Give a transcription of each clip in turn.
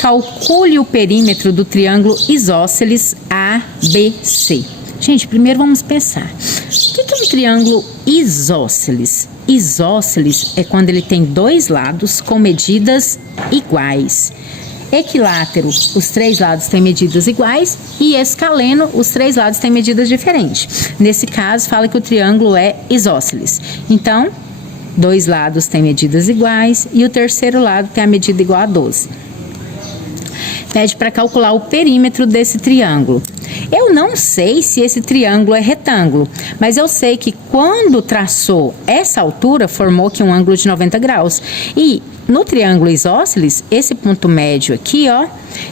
Calcule o perímetro do triângulo isósceles ABC. Gente, primeiro vamos pensar. O que é um triângulo isósceles? Isósceles é quando ele tem dois lados com medidas iguais. Equilátero, os três lados têm medidas iguais, e escaleno, os três lados têm medidas diferentes. Nesse caso, fala que o triângulo é isósceles. Então, dois lados têm medidas iguais e o terceiro lado tem a medida igual a 12. Pede para calcular o perímetro desse triângulo. Eu não sei se esse triângulo é retângulo, mas eu sei que quando traçou essa altura, formou aqui um ângulo de 90 graus. E no triângulo isósceles, esse ponto médio aqui, ó,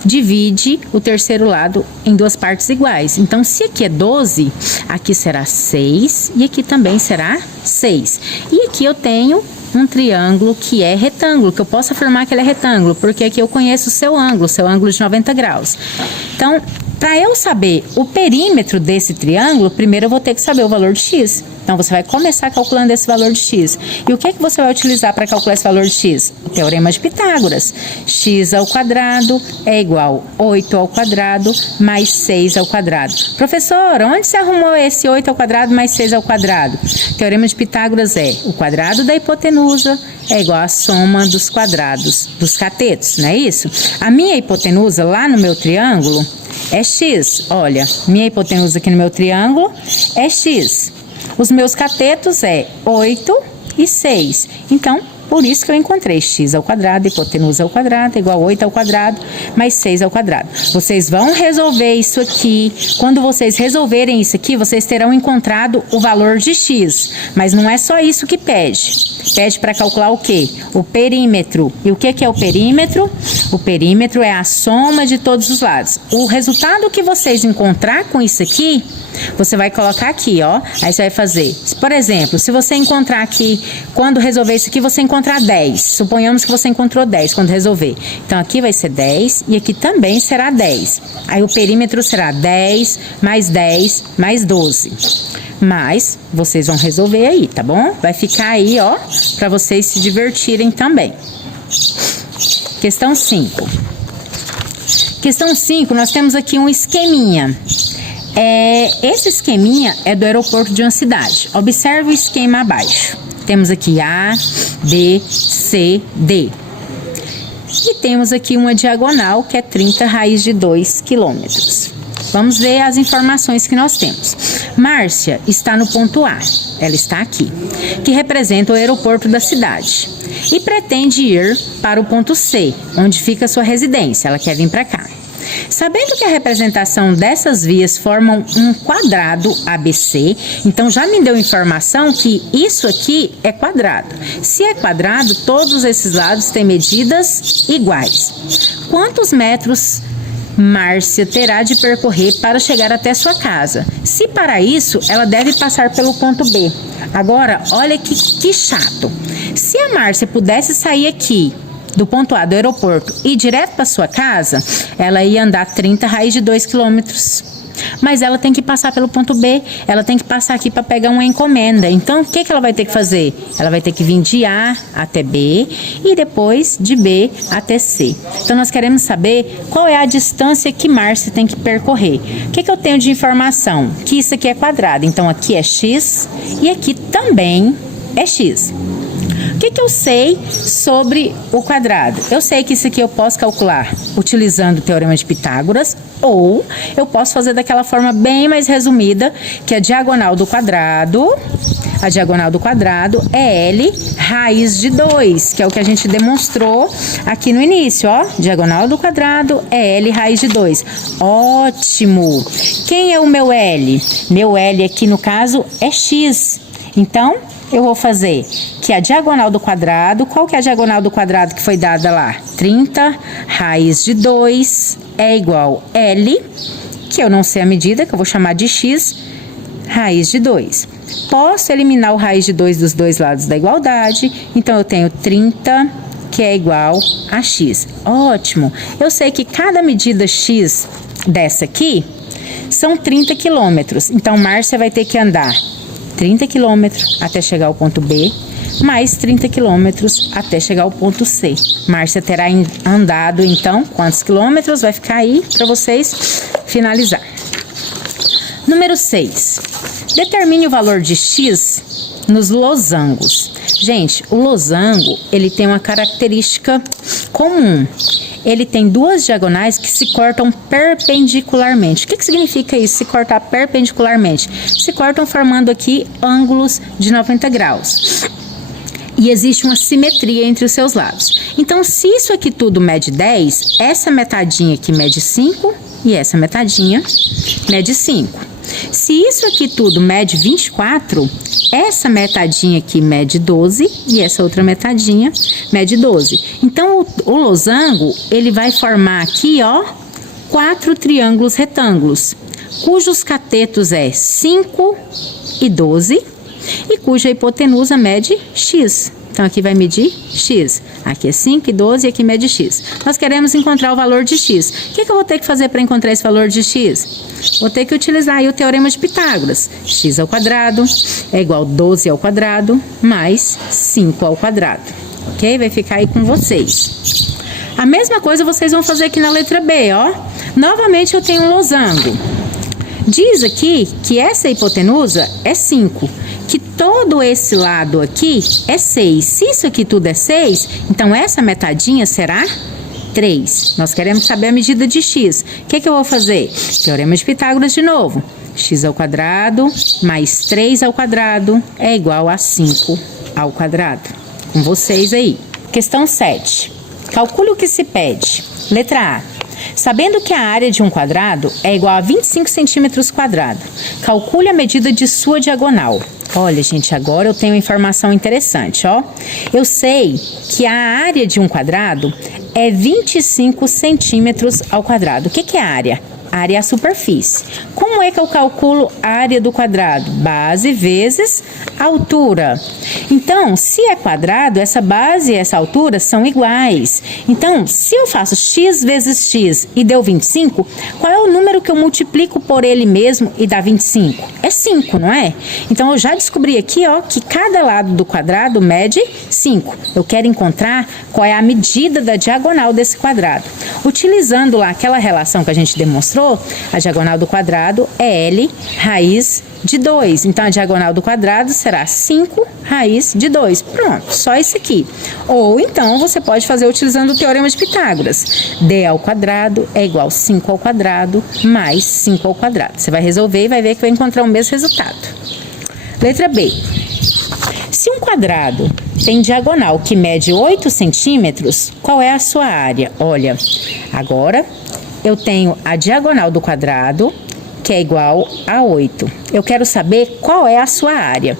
divide o terceiro lado em duas partes iguais. Então, se aqui é 12, aqui será 6 e aqui também será 6. E aqui eu tenho um triângulo que é retângulo, que eu posso afirmar que ele é retângulo, porque aqui eu conheço o seu ângulo de 90 graus. Então, para eu saber o perímetro desse triângulo, primeiro eu vou ter que saber o valor de x. Então, você vai começar calculando esse valor de x. E o que você vai utilizar para calcular esse valor de x? O teorema de Pitágoras. X ao quadrado é igual a 8 ao quadrado mais 6 ao quadrado. Professora, onde você arrumou esse 8 ao quadrado mais 6 ao quadrado? O teorema de Pitágoras é o quadrado da hipotenusa é igual à soma dos quadrados dos catetos, não é isso? A minha hipotenusa lá no meu triângulo é x. Olha, minha hipotenusa aqui no meu triângulo é x. Os meus catetos é 8 e 6. Então, por isso que eu encontrei x ao quadrado, hipotenusa ao quadrado, igual a 8 ao quadrado, mais 6 ao quadrado. Vocês vão resolver isso aqui. Quando vocês resolverem isso aqui, vocês terão encontrado o valor de x. Mas não é só isso que pede. Pede para calcular o quê? O perímetro. E o que é o perímetro? O perímetro é a soma de todos os lados. O resultado que vocês encontrar com isso aqui, você vai colocar aqui, ó. Aí você vai fazer. Por exemplo, se você encontrar aqui, quando resolver isso aqui, você encontrar 10. Suponhamos que você encontrou 10 quando resolver. Então, aqui vai ser 10 e aqui também será 10. Aí, o perímetro será 10 mais 12. Mas, vocês vão resolver aí, tá bom? Vai ficar aí, ó, para vocês se divertirem também. Questão 5. Questão 5, nós temos aqui um esqueminha. Esse esqueminha é do aeroporto de uma cidade. Observe o esquema abaixo. Temos aqui A, B, C, D. E temos aqui uma diagonal que é 30 raiz de 2 quilômetros. Vamos ver as informações que nós temos. Márcia está no ponto A, ela está aqui, que representa o aeroporto da cidade. E pretende ir para o ponto C, onde fica a sua residência, ela quer vir para cá. Sabendo que a representação dessas vias formam um quadrado ABC, então já me deu informação que isso aqui é quadrado. Se é quadrado, todos esses lados têm medidas iguais. Quantos metros Márcia terá de percorrer para chegar até sua casa? Se para isso, ela deve passar pelo ponto B. Agora, olha que chato. Se a Márcia pudesse sair aqui do ponto A do aeroporto e ir direto para sua casa, ela ia andar 30 raiz de 2 quilômetros. Mas ela tem que passar pelo ponto B, ela tem que passar aqui para pegar uma encomenda. Então, o que ela vai ter que fazer? Ela vai ter que vir de A até B e depois de B até C. Então, nós queremos saber qual é a distância que Márcia tem que percorrer. O que eu tenho de informação? Que isso aqui é quadrado, então aqui é x e aqui também é x. O que eu sei sobre o quadrado? Eu sei que isso aqui eu posso calcular utilizando o teorema de Pitágoras, ou eu posso fazer daquela forma bem mais resumida, que a diagonal do quadrado é L raiz de 2, que é o que a gente demonstrou aqui no início, ó. Diagonal do quadrado é L raiz de 2. Ótimo! Quem é o meu L? Meu L aqui, no caso, é x. Então, eu vou fazer que a diagonal do quadrado, qual que é a diagonal do quadrado que foi dada lá? 30 raiz de 2 é igual a L, que eu não sei a medida, que eu vou chamar de x, raiz de 2. Posso eliminar o raiz de 2 dos dois lados da igualdade, então eu tenho 30, que é igual a x. Ótimo! Eu sei que cada medida x dessa aqui são 30 quilômetros, então Márcia vai ter que andar 30 quilômetros até chegar ao ponto B, mais 30 quilômetros até chegar ao ponto C. Márcia terá andado, então, quantos quilômetros? Vai ficar aí para vocês finalizar. Número 6. Determine o valor de X nos losangos. Gente, o losango, ele tem uma característica comum. Ele tem duas diagonais que se cortam perpendicularmente. O que significa isso, se cortar perpendicularmente? Se cortam formando aqui ângulos de 90 graus. E existe uma simetria entre os seus lados. Então, se isso aqui tudo mede 10, essa metadinha aqui mede 5 e essa metadinha mede 5. Se isso aqui tudo mede 24, essa metadinha aqui mede 12 e essa outra metadinha mede 12. Então, o losango, ele vai formar aqui, ó, 4 triângulos retângulos, cujos catetos é 5 e 12 e cuja hipotenusa mede X. Então, aqui vai medir X. Aqui é 5 e 12 e aqui mede X. Nós queremos encontrar o valor de X. O que eu vou ter que fazer para encontrar esse valor de X? Vou ter que utilizar aí o Teorema de Pitágoras. X ao quadrado é igual a 12 ao quadrado mais 5 ao quadrado. Ok? Vai ficar aí com vocês. A mesma coisa vocês vão fazer aqui na letra B, ó. Novamente eu tenho um losango. Diz aqui que essa hipotenusa é 5. Que todo esse lado aqui é 6. Se isso aqui tudo é 6, então essa metadinha será 3. Nós queremos saber a medida de X. O que eu vou fazer? Teorema de Pitágoras de novo. X ao quadrado mais 3 ao quadrado é igual a 5 ao quadrado. Com vocês aí. Questão 7. Calcule o que se pede. Letra A. Sabendo que a área de um quadrado é igual a 25 centímetros quadrados, calcule a medida de sua diagonal. Olha, gente, agora eu tenho uma informação interessante, ó. Eu sei que a área de um quadrado é 25 centímetros ao quadrado. O que é a área? A área é a superfície. Como é que eu calculo a área do quadrado? Base vezes altura. Então, se é quadrado, essa base e essa altura são iguais. Então, se eu faço x vezes x e deu 25, qual é o número que eu multiplico por ele mesmo e dá 25? É 5, não é? Então, eu já descobri aqui, ó, que cada lado do quadrado mede 5. Eu quero encontrar qual é a medida da diagonal desse quadrado. Utilizando lá aquela relação que a gente demonstrou, a diagonal do quadrado é L raiz de 2. Então, a diagonal do quadrado será 5 raiz de 2. Pronto, só isso aqui. Ou, então, você pode fazer utilizando o Teorema de Pitágoras. D ao quadrado é igual a 5 ao quadrado mais 5 ao quadrado. Você vai resolver e vai ver que vai encontrar o mesmo resultado. Letra B. Se um quadrado tem diagonal que mede 8 centímetros, qual é a sua área? Olha, agora eu tenho a diagonal do quadrado, que é igual a 8. Eu quero saber qual é a sua área.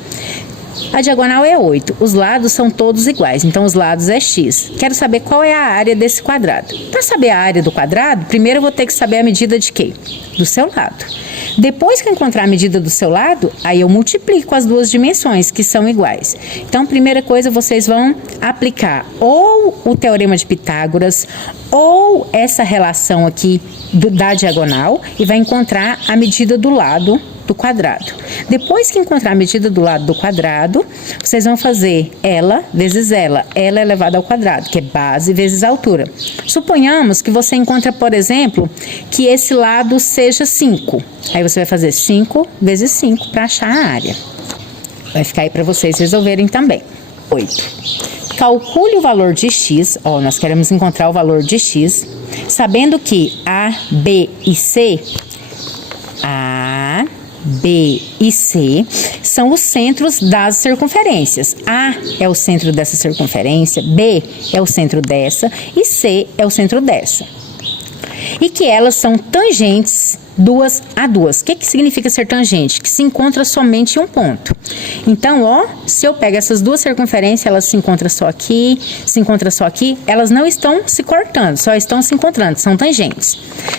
A diagonal é 8, os lados são todos iguais, então os lados é x. Quero saber qual é a área desse quadrado. Para saber a área do quadrado, primeiro eu vou ter que saber a medida de quê? Do seu lado. Depois que eu encontrar a medida do seu lado, aí eu multiplico as duas dimensões, que são iguais. Então, primeira coisa, vocês vão aplicar ou o Teorema de Pitágoras, ou essa relação aqui da diagonal, e vai encontrar a medida do lado do quadrado. Depois que encontrar a medida do lado do quadrado, vocês vão fazer ela vezes ela elevado ao quadrado, que é base vezes altura. Suponhamos que você encontra, por exemplo, que esse lado seja 5. Aí você vai fazer 5 vezes 5 para achar a área. Vai ficar aí para vocês resolverem também. 8. Calcule o valor de x, ó, nós queremos encontrar o valor de x, sabendo que A, B e C, A, B e C são os centros das circunferências. A é o centro dessa circunferência, B é o centro dessa e C é o centro dessa. E que elas são tangentes duas a duas. O que significa ser tangente? Que se encontra somente em um ponto. Então, ó, se eu pego essas duas circunferências, elas se encontram só aqui, se encontram só aqui, elas não estão se cortando, só estão se encontrando, são tangentes.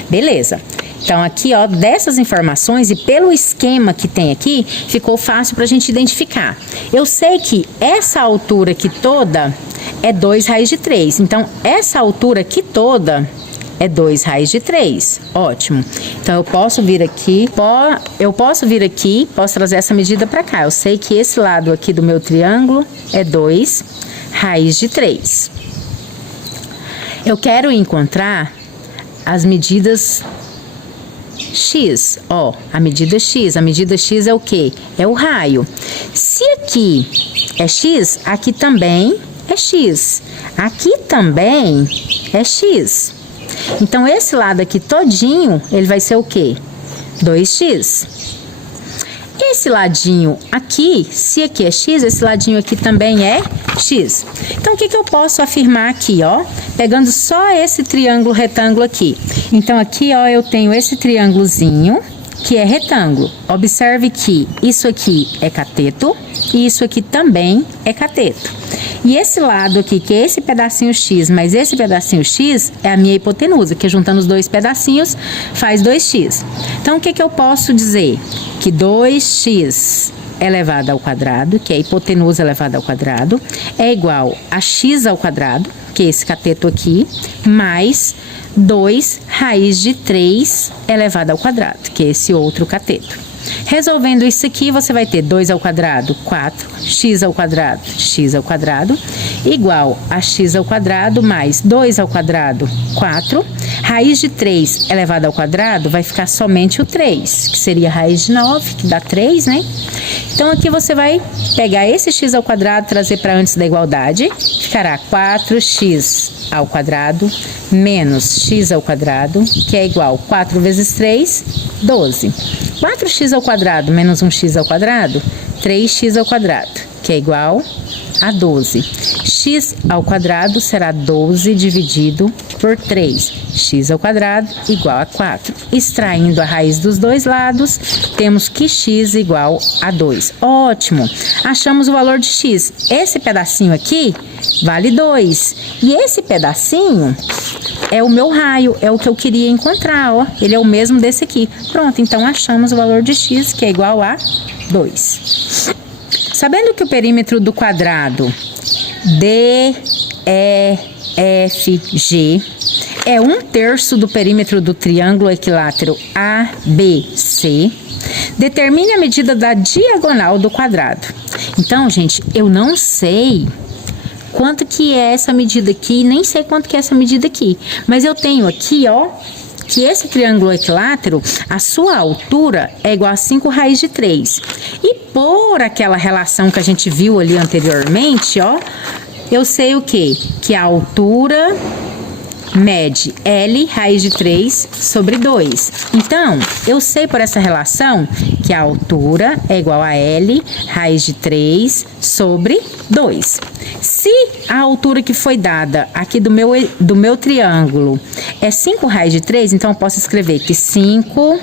Beleza. Então, aqui, ó, dessas informações e pelo esquema que tem aqui, ficou fácil pra gente identificar. Eu sei que essa altura aqui toda é 2 raiz de 3. Então, essa altura aqui toda é 2 raiz de 3. Ótimo. Então, eu posso vir aqui, posso trazer essa medida para cá. Eu sei que esse lado aqui do meu triângulo é 2 raiz de 3. Eu quero encontrar as medidas x, ó, a medida x é o quê? É o raio. Se aqui é x, aqui também é x. Aqui também é x. Então, esse lado aqui todinho, ele vai ser o quê? 2x. Esse ladinho aqui, se aqui é x, esse ladinho aqui também é x. Então, o que eu posso afirmar aqui, ó? Pegando só esse triângulo retângulo aqui. Então, aqui, ó, eu tenho esse triângulozinho, que é retângulo. Observe que isso aqui é cateto e isso aqui também é cateto. E esse lado aqui, que é esse pedacinho x, mas esse pedacinho x é a minha hipotenusa, que juntando os dois pedacinhos faz 2x. Então, o que eu posso dizer? Que 2x elevado ao quadrado, que é a hipotenusa elevada ao quadrado, é igual a x ao quadrado, que é esse cateto aqui, mais 2 raiz de 3 elevado ao quadrado, que é esse outro cateto. Resolvendo isso aqui, você vai ter 2 ao quadrado, 4, x ao quadrado, igual a x ao quadrado mais 2 ao quadrado, 4. Raiz de 3 elevado ao quadrado vai ficar somente o 3, que seria a raiz de 9, que dá 3, né? Então, aqui você vai pegar esse x ao quadrado, trazer para antes da igualdade, ficará 4x ao quadrado menos x ao quadrado, que é igual a 4 vezes 3, 12. 4x ao quadrado menos 1x ao quadrado, 3x ao quadrado, que é igual a 12. X ao quadrado será 12 dividido por 3. X ao quadrado igual a 4. Extraindo a raiz dos dois lados, temos que x igual a 2. Ótimo! Achamos o valor de x. Esse pedacinho aqui vale 2. E esse pedacinho é o meu raio, é o que eu queria encontrar, ó. Ele é o mesmo desse aqui. Pronto, então achamos o valor de x, que é igual a 2. Sabendo que o perímetro do quadrado DEFG é 1/3 do perímetro do triângulo equilátero ABC, determine a medida da diagonal do quadrado. Então, gente, eu não sei quanto que é essa medida aqui, nem sei quanto que é essa medida aqui, mas eu tenho aqui, ó, que esse triângulo equilátero, a sua altura é igual a 5 raiz de 3. E por aquela relação que a gente viu ali anteriormente, ó, eu sei o quê? Que a altura mede L raiz de 3 sobre 2. Então, eu sei por essa relação que a altura é igual a L raiz de 3 sobre 2. Se a altura que foi dada aqui do meu triângulo é 5 raiz de 3, então eu posso escrever que 5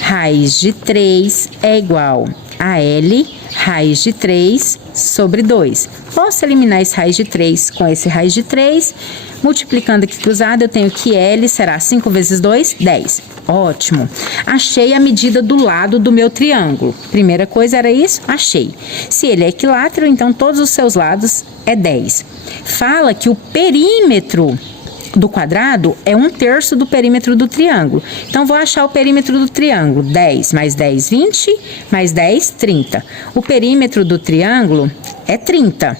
raiz de 3 é igual a L raiz de 3 sobre 2. Posso eliminar esse raiz de 3 com esse raiz de 3. Multiplicando aqui cruzado, eu tenho que L será 5 vezes 2, 10. Ótimo. Achei a medida do lado do meu triângulo. Primeira coisa era isso? Achei. Se ele é equilátero, então todos os seus lados é 10. Fala que o perímetro do quadrado é 1/3 do perímetro do triângulo. Então, vou achar o perímetro do triângulo. 10 mais 10, 20, mais 10, 30. O perímetro do triângulo é 30.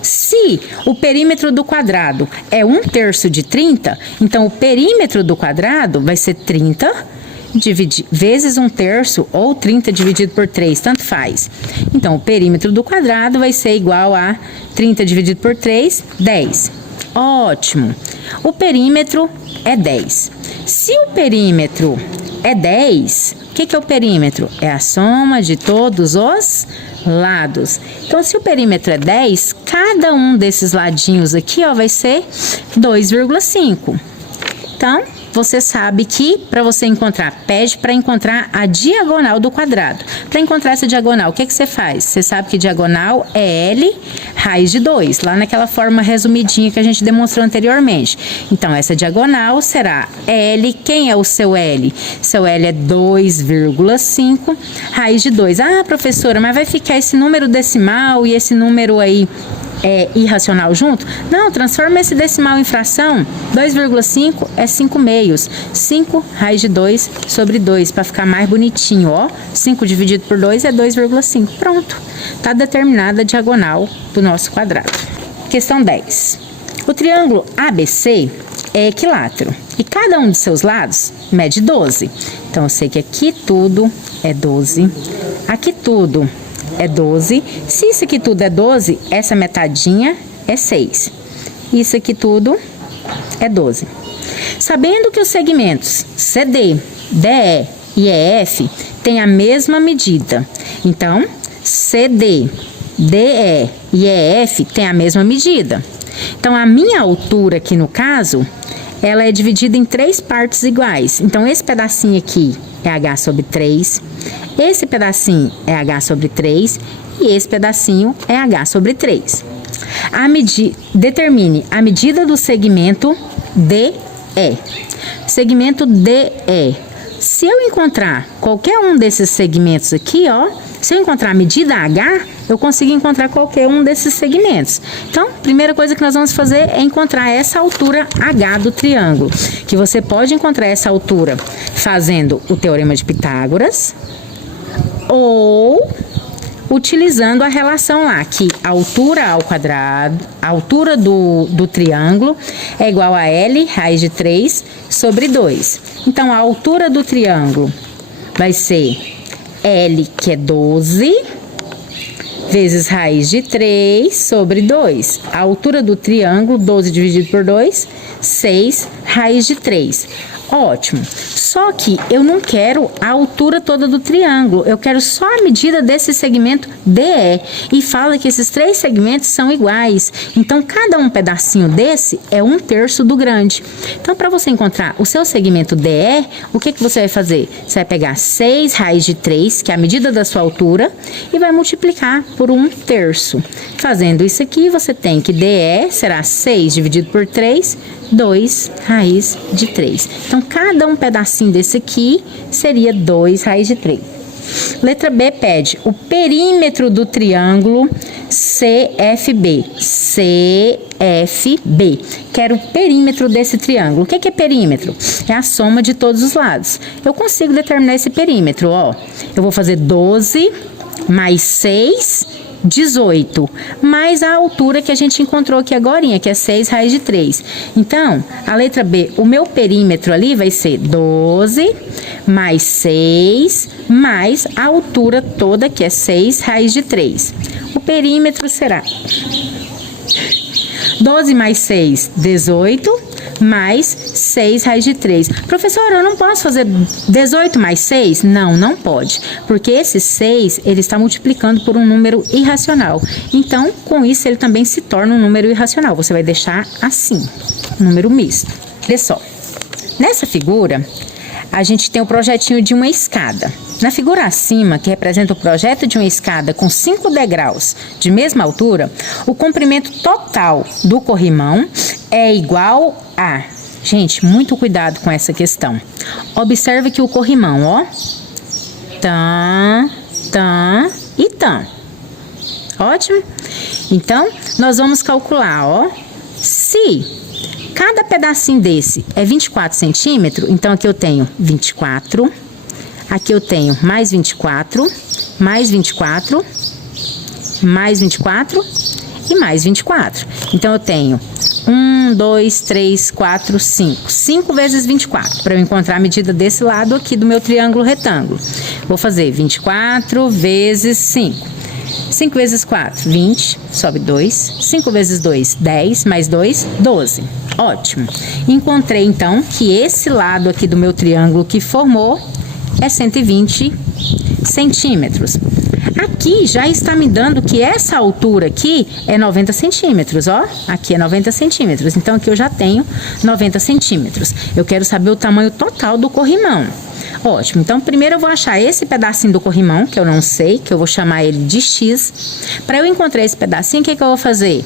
Se o perímetro do quadrado é 1/3 de 30, então o perímetro do quadrado vai ser 30 vezes 1/3 ou 30 dividido por 3, tanto faz. Então, o perímetro do quadrado vai ser igual a 30 dividido por 3, 10. Ótimo! O perímetro é 10. Se o perímetro é 10, o que é o perímetro? É a soma de todos os lados. Então, se o perímetro é 10, cada um desses ladinhos aqui, ó, vai ser 2,5. Então, você sabe que para você encontrar, pede para encontrar a diagonal do quadrado. Para encontrar essa diagonal, o que você faz? Você sabe que diagonal é L raiz de 2, lá naquela forma resumidinha que a gente demonstrou anteriormente. Então, essa diagonal será L, quem é o seu L? Seu L é 2,5 raiz de 2. Ah, professora, mas vai ficar esse número decimal e esse número aí irracional junto? Não, transforma esse decimal em fração. 2,5 é 5 meios. 5 raiz de 2 sobre 2, para ficar mais bonitinho, ó. 5 dividido por 2 é 2,5. Pronto. Está determinada a diagonal do nosso quadrado. Questão 10. O triângulo ABC é equilátero e cada um de seus lados mede 12. Então, eu sei que aqui tudo é 12, aqui tudo é 12. Se isso aqui tudo é 12, essa metadinha é 6. Isso aqui tudo é 12. Sabendo que os segmentos CD, DE e EF têm a mesma medida, então, CD, DE e EF têm a mesma medida. Então, a minha altura aqui no caso, ela é dividida em 3 partes iguais. Então, esse pedacinho aqui é H sobre 3, esse pedacinho é H sobre 3 e esse pedacinho é H sobre 3. Determine a medida do segmento DE. Segmento DE. Se eu encontrar qualquer um desses segmentos aqui, ó, se eu encontrar a medida H, eu consigo encontrar qualquer um desses segmentos. Então, a primeira coisa que nós vamos fazer é encontrar essa altura H do triângulo, que você pode encontrar essa altura fazendo o Teorema de Pitágoras ou utilizando a relação lá, que a altura ao quadrado, a altura do triângulo é igual a L raiz de 3 sobre 2. Então, a altura do triângulo vai ser L, que é 12, vezes raiz de 3 sobre 2. A altura do triângulo, 12 dividido por 2, 6 raiz de 3. Ótimo. Só que eu não quero a altura toda do triângulo, eu quero só a medida desse segmento DE. E fala que esses 3 segmentos são iguais. Então, cada um pedacinho desse é 1/3 do grande. Então, para você encontrar o seu segmento DE, o que você vai fazer? Você vai pegar 6 raiz de 3, que é a medida da sua altura, e vai multiplicar por 1/3. Fazendo isso aqui, você tem que DE será 6 dividido por 3, 2 raiz de 3. Então, cada um pedacinho desse aqui seria 2 raiz de 3. Letra B pede o perímetro do triângulo CFB. CFB. Quero o perímetro desse triângulo. O que é perímetro? É a soma de todos os lados. Eu consigo determinar esse perímetro, ó. Eu vou fazer 12 mais 6, 18, mais a altura que a gente encontrou aqui agorinha, que é 6 raiz de 3. Então, a letra B, o meu perímetro ali vai ser 12 mais 6, mais a altura toda, que é 6 raiz de 3. O perímetro será 12 mais 6, 18, mais 6 raiz de 3. Professora, eu não posso fazer 18 mais 6? Não, não pode. Porque esse 6, ele está multiplicando por um número irracional. Então, com isso, ele também se torna um número irracional. Você vai deixar assim, um número misto. Olha só. Nessa figura, a gente tem o projetinho de uma escada. Na figura acima, que representa o projeto de uma escada com 5 degraus de mesma altura, o comprimento total do corrimão é igual a... Gente, muito cuidado com essa questão. Observe que o corrimão, ó, tan, tan e tan. Ótimo? Então, nós vamos calcular, ó, se cada pedacinho desse é 24 centímetros, então aqui eu tenho 24, aqui eu tenho mais 24, mais 24, mais 24 e mais 24. Então, eu tenho 1, 2, 3, 4, 5. 5 vezes 24, para eu encontrar a medida desse lado aqui do meu triângulo retângulo. Vou fazer 24 vezes 5. 5 vezes 4, 20, sobe 2. 5 vezes 2, 10, mais 2, 12. Ótimo. Encontrei, então, que esse lado aqui do meu triângulo que formou é 120 centímetros. Aqui já está me dando que essa altura aqui é 90 centímetros, ó. Aqui é 90 centímetros. Então, aqui eu já tenho 90 centímetros. Eu quero saber o tamanho total do corrimão. Ótimo. Então, primeiro eu vou achar esse pedacinho do corrimão, que eu não sei, que eu vou chamar ele de X. Para eu encontrar esse pedacinho, o que eu vou fazer?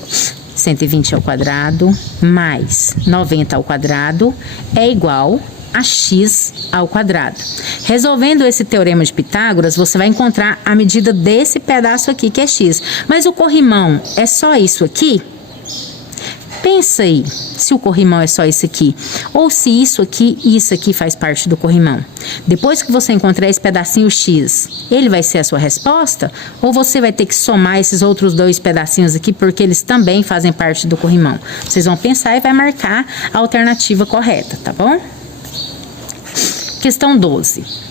120 ao quadrado mais 90 ao quadrado é igual a x ao quadrado. Resolvendo esse teorema de Pitágoras, você vai encontrar a medida desse pedaço aqui, que é x. Mas o corrimão é só isso aqui? Pensa aí, se o corrimão é só isso aqui, ou se isso aqui e isso aqui faz parte do corrimão. Depois que você encontrar esse pedacinho x, ele vai ser a sua resposta? Ou você vai ter que somar esses outros dois pedacinhos aqui, porque eles também fazem parte do corrimão? Vocês vão pensar e vai marcar a alternativa correta, tá bom? Questão 12.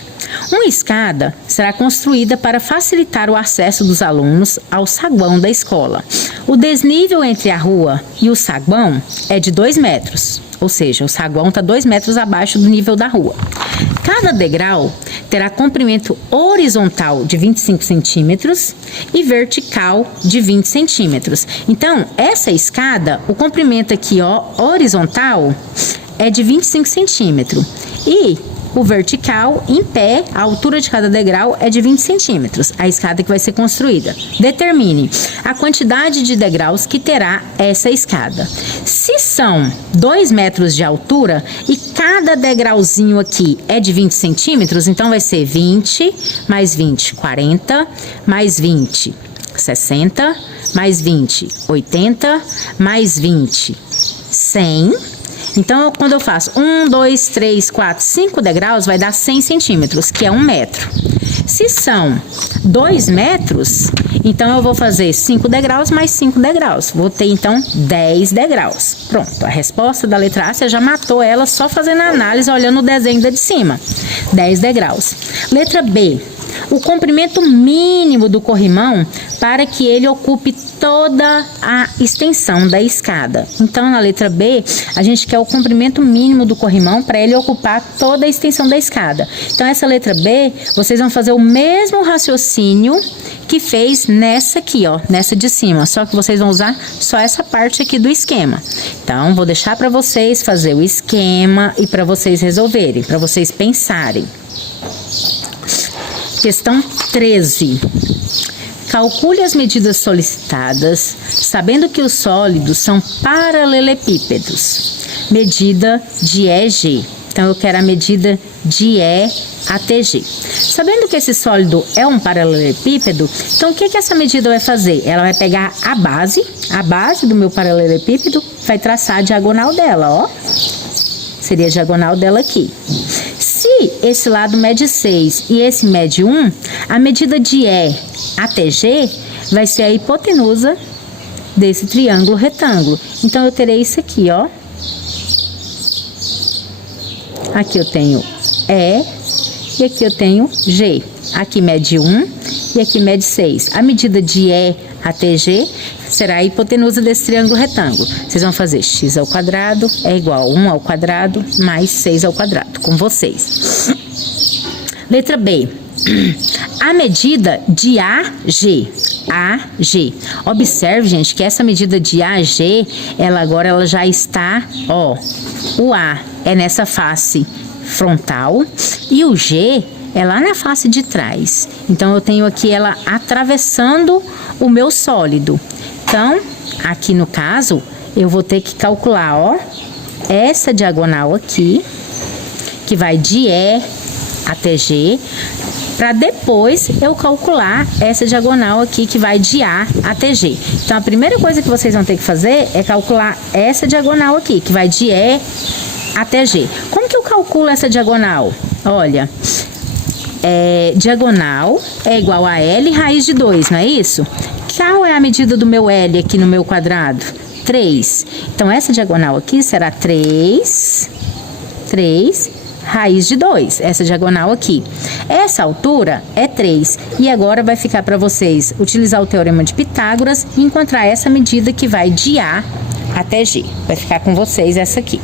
Uma escada será construída para facilitar o acesso dos alunos ao saguão da escola. O desnível entre a rua e o saguão é de 2 metros, ou seja, o saguão está 2 metros abaixo do nível da rua. Cada degrau terá comprimento horizontal de 25 centímetros e vertical de 20 centímetros. Então, essa escada, o comprimento aqui, ó, horizontal, é de 25 centímetros. E o vertical, em pé, a altura de cada degrau é de 20 centímetros, a escada que vai ser construída. Determine a quantidade de degraus que terá essa escada. Se são 2 metros de altura e cada degrauzinho aqui é de 20 centímetros, então vai ser 20 mais 20, 40, mais 20, 60, mais 20, 80, mais 20, 100. Então, quando eu faço 1, 2, 3, 4, 5 degraus, vai dar 100 centímetros, que é 1 metro. Se são 2 metros, então eu vou fazer 5 degraus mais 5 degraus. Vou ter, então, 10 degraus. Pronto, a resposta da letra A, você já matou ela só fazendo a análise, olhando o desenho da de cima. 10 degraus. Letra B. O comprimento mínimo do corrimão para que ele ocupe toda a extensão da escada. Então, na letra B, a gente quer o comprimento mínimo do corrimão para ele ocupar toda a extensão da escada. Então, essa letra B, vocês vão fazer o mesmo raciocínio que fez nessa aqui, ó, nessa de cima, só que vocês vão usar só essa parte aqui do esquema. Então, vou deixar para vocês fazer o esquema e para vocês resolverem, para vocês pensarem. Questão 13. Calcule as medidas solicitadas, sabendo que os sólidos são paralelepípedos. Medida de EG. Então, eu quero a medida de E até G. Sabendo que esse sólido é um paralelepípedo, então o que essa medida vai fazer? Ela vai pegar a base do meu paralelepípedo, vai traçar a diagonal dela, ó. Seria a diagonal dela aqui. Se esse lado mede 6 e esse mede 1, a medida de E até G vai ser a hipotenusa desse triângulo retângulo. Então, eu terei isso aqui, ó. Aqui eu tenho E e aqui eu tenho G. Aqui mede 1 e aqui mede 6. A medida de E até G será a hipotenusa desse triângulo retângulo. Vocês vão fazer x ao quadrado é igual a 1 ao quadrado mais 6 ao quadrado, com vocês. Letra B. A medida de AG. AG. Observe, gente, que essa medida de AG, ela já está, ó, o A é nessa face frontal e o G é lá na face de trás. Então, eu tenho aqui ela atravessando o meu sólido. Então, aqui no caso, eu vou ter que calcular, ó, essa diagonal aqui, que vai de E até G, para depois eu calcular essa diagonal aqui, que vai de A até G. Então, a primeira coisa que vocês vão ter que fazer é calcular essa diagonal aqui, que vai de E até G. Como que eu calculo essa diagonal? Olha, diagonal é igual a L raiz de 2, não é isso? Qual é a medida do meu L aqui no meu quadrado? 3. Então, essa diagonal aqui será 3 raiz de 2. Essa diagonal aqui. Essa altura é 3. E agora vai ficar para vocês utilizar o teorema de Pitágoras e encontrar essa medida que vai de A até G. Vai ficar com vocês essa aqui.